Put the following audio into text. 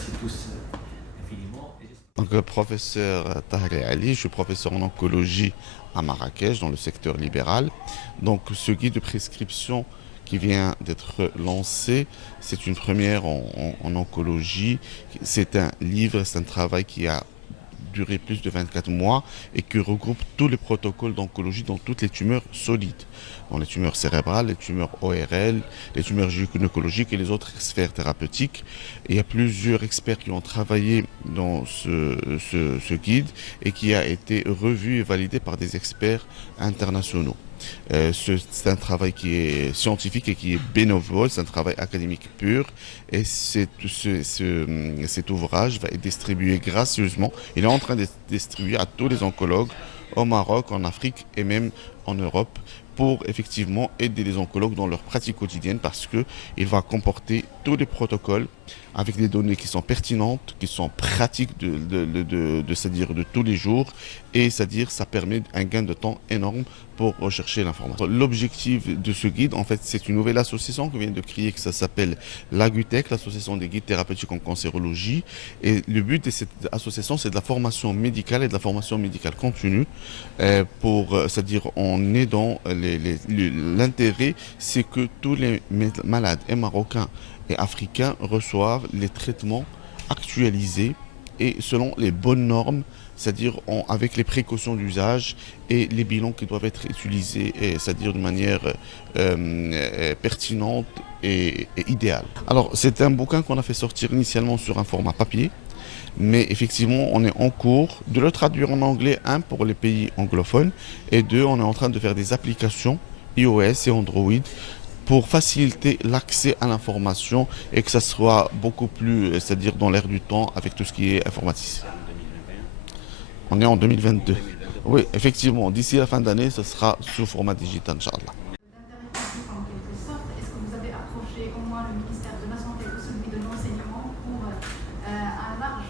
remercie tous infiniment. Donc, professeur Tahri Ali, je suis professeur en oncologie à Marrakech, dans le secteur libéral. Donc, ce guide de prescription qui vient d'être lancé, c'est une première en oncologie. C'est un livre, c'est un travail qui a duré plus de 24 mois et qui regroupe tous les protocoles d'oncologie dans toutes les tumeurs solides, dans les tumeurs cérébrales, les tumeurs ORL, les tumeurs gynécologiques et les autres sphères thérapeutiques. Et il y a plusieurs experts qui ont travaillé dans ce guide et qui a été revu et validé par des experts internationaux. C'est un travail qui est scientifique et qui est bénévole, c'est un travail académique pur. Et cet ouvrage va être distribué gracieusement. Il est en train d'être distribué à tous les oncologues au Maroc, en Afrique et même en Europe pour effectivement aider les oncologues dans leur pratique quotidienne parce qu'il va comporter tous les protocoles avec des données qui sont pertinentes, qui sont pratiques c'est-à-dire de tous les jours et c'est-à-dire ça permet un gain de temps énorme pour rechercher l'information. L'objectif de ce guide, en fait, c'est une nouvelle association que vient de créer, que ça s'appelle l'AGUTEC, l'association des guides thérapeutiques en cancérologie. Et le but de cette association, c'est de la formation médicale et de la formation médicale continue c'est-à-dire en aidant l'intérêt, c'est que tous les malades et marocains et africains reçoivent les traitements actualisés et selon les bonnes normes, c'est-à-dire avec les précautions d'usage et les bilans qui doivent être utilisés, c'est-à-dire de manière pertinente et idéale. Alors, c'est un bouquin qu'on a fait sortir initialement sur un format papier, mais effectivement, on est en cours de le traduire en anglais, un, pour les pays anglophones, et deux, on est en train de faire des applications iOS et Android pour faciliter l'accès à l'information et que ça soit beaucoup plus, c'est-à-dire dans l'air du temps avec tout ce qui est informatique. On est en 2022. Oui, effectivement, d'ici la fin d'année, ce sera sous format digital, Inch'Allah. D'intérêt public en quelque sorte, est-ce que vous avez approché au moins le ministère de la Santé ou celui de l'enseignement pour un large